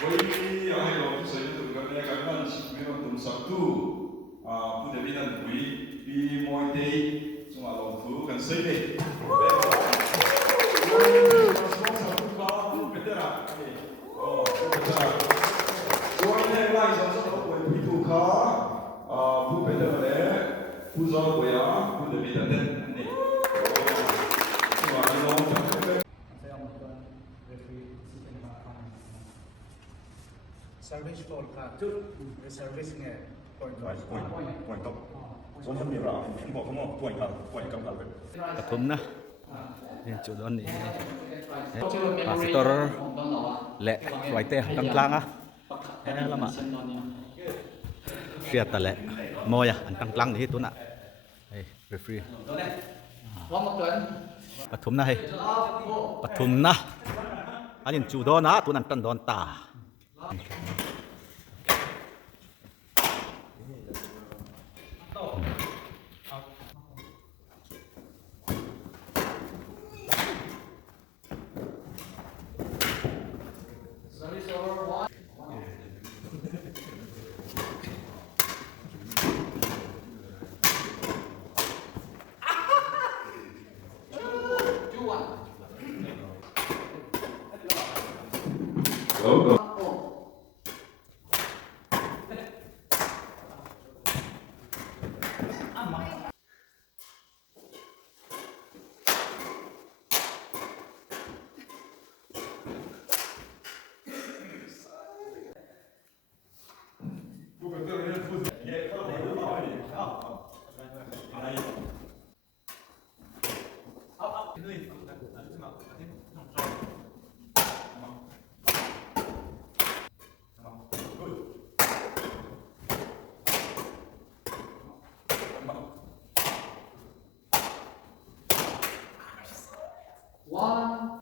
Voi avete saluto che kami siguro tum sabtu pude bidan kui bi moi day sunga long fu kan sei dei. Semua satu kau betera. Oh, betera. Voi ne lai sama voi itu ka bu betera le bu zau boya pude bidan den ni. Semua long service floor ka chút service nghe point top số phân nhiều rồi anhบอกเขาบอกpoint cầm thật Patum na yan chudon ni pastor le waite tangtlang a lama sia ta le moya an tangtlang ni tu na hey referee Patum na hey Patum na anin chudon na tu nan tan don ta Go. One.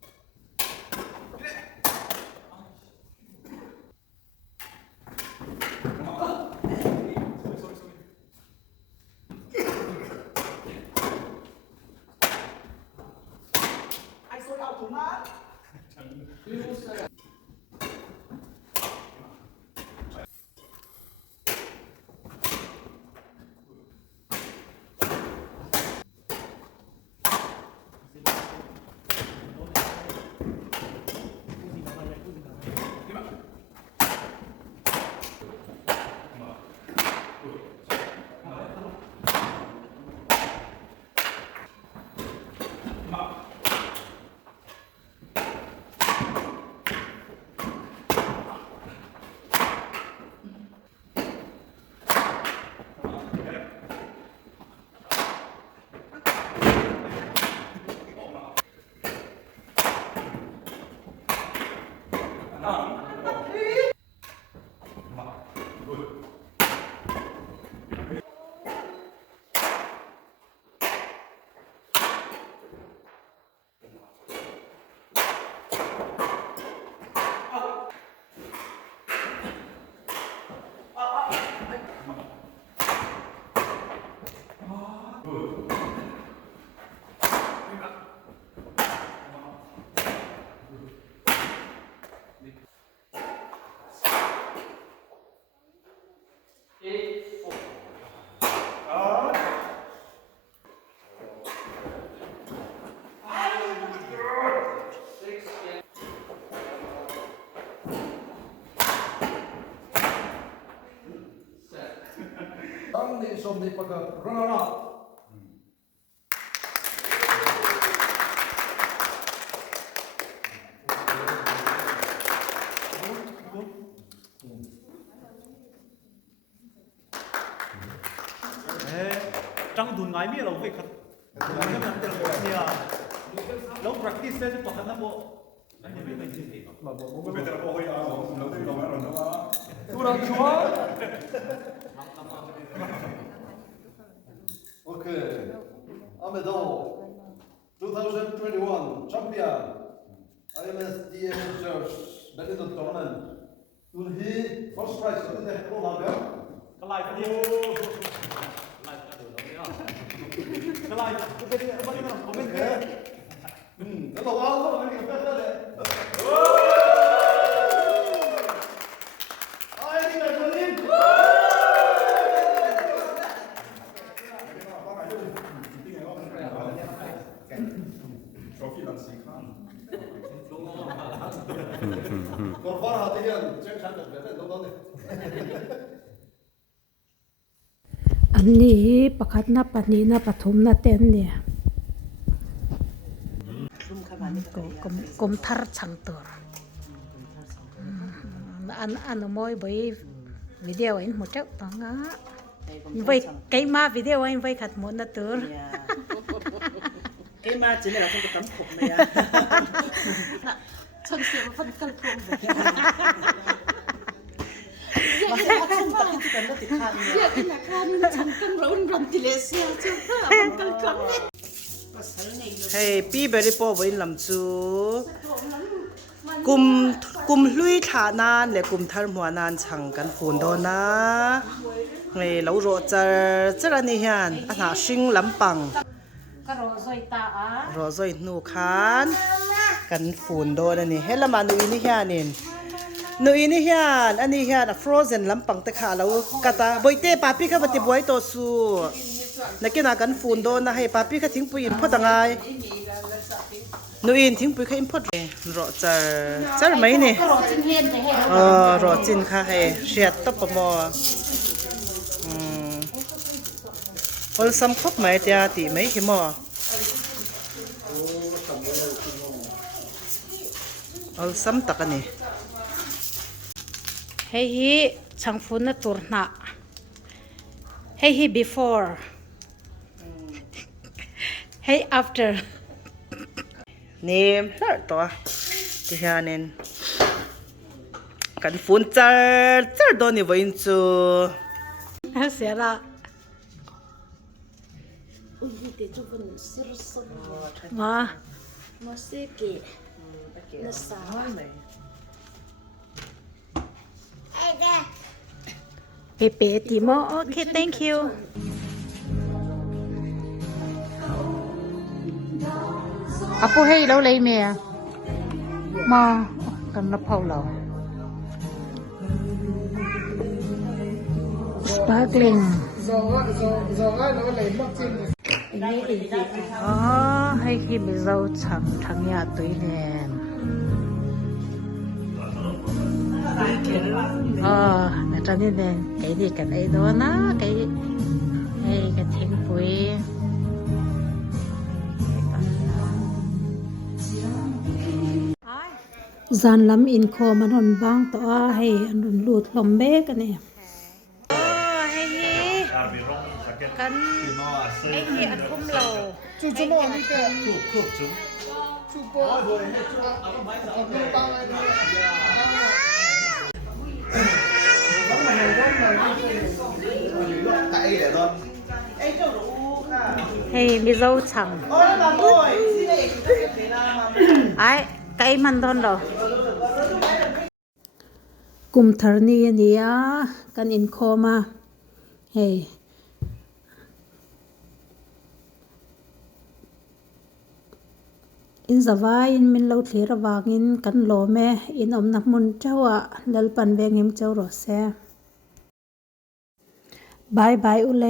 anh xôi ao thùng mát Tanni som di pagka runner up. trăng đùn ngái mi lâu vậy khát lâu practice sẽ có khả năng bộ Betera pokoi não tem como era não. Durang Juan. Okay. Amedal, 2021 champion. IMSD Amateurs Badminton Tournament. Toen hij first prize dat is echt onlangs. Kalai kan dia. Kalai, bagaimana? Komen ke? Dat is al wel, dat is wel. Korfar hati dia, cek sangat betul betul deh. อันนี้ประคัดนับปันนี้นับปฐมนับเต้นเนี่ยกลมทาร์ชังตัวอันมอยใบวิดีโออินหมดเจ้าต่างอ่ะใบไก่มาวิดีโออินใบขัดหมดนัดตัวไก่มาจีเนี่ยเราต้องไปตั้งขบเนี่ยฉันเสียมันกันพรมแบบมาให้มาชุ่มตะกี้กันแล้วติดคานเนี่ยอยากกินอาคารฉันกันร้อนรันติเลเซียชุ่มเพื่อมันกันกันเฮ้ยปีเบอร์ริโป้ไว้ลำจูกุมลุยฐานานและกุมทาร์หัวนานช่างกันฝุ่นโดนนะไงเราโรเจอนี่ฮันอาหารชิงลำปังก็รอซอยตาอ่ะรอซอยหนูคานกันฝุ่นโดนนี่เฮลมาหนูนี่ฮันนี่หนูนี่ฮันอันนี้ฮันฟรอเซนลำปังตะขาเรากะตาบอยเต้ปาปีก็ปฏิบัติตัวสู้นักกินกันฝุ่นโดนนะให้ปาปีก็ทิ้งปุ๋ยพอตั้งไงหนูอินทิ้งปุ๋ยเขาอินพอดเลยรอเจอไหมนี่ก็รอจินเห็นแต่เห็นรอจินค่ะให้เชียดตบปมอพอซ้ำครบไหมเดียตีไหมขี้หมอเอาซ้ำตักอันนี้เฮ้ยช่างฝุ่นน่ะตัวหน้าเฮ้ย before เฮ้ย after นี่เลิศตัวที่ฮานินกันฝุ่นเจอโดนนี่ไว้จู เสียละ มา เปะๆติโมโอเค thank you อาปูให้เราเลยเมียมากันละเผาเรา sparkling อ๋อให้คิดเราทั้งยาตุยเนี่ยแต่ตอนนี้เนี่ยไก่ดีกันไอ้ตัวนะไก่ให้กันทิ้งปุ๋ยจานลำอินโคมันหอนบางตัวให้อันหลุดลมเบกันเนี่ยให้กันให้อันคุ้มเราจู่ๆมันก็ถูกจุ๊บจู่ๆให้มิโซชังไอ้ไก่มันโดนเรากุมทาร์นีเนี่ยกันอินโคมาเฮ้อินสวายอินมินเราเถียระวางอินกันโลแม่อินอมนักมุนเจ้าอะลลปันเวงหิมเจ้ารอแซ่บายบายอุเล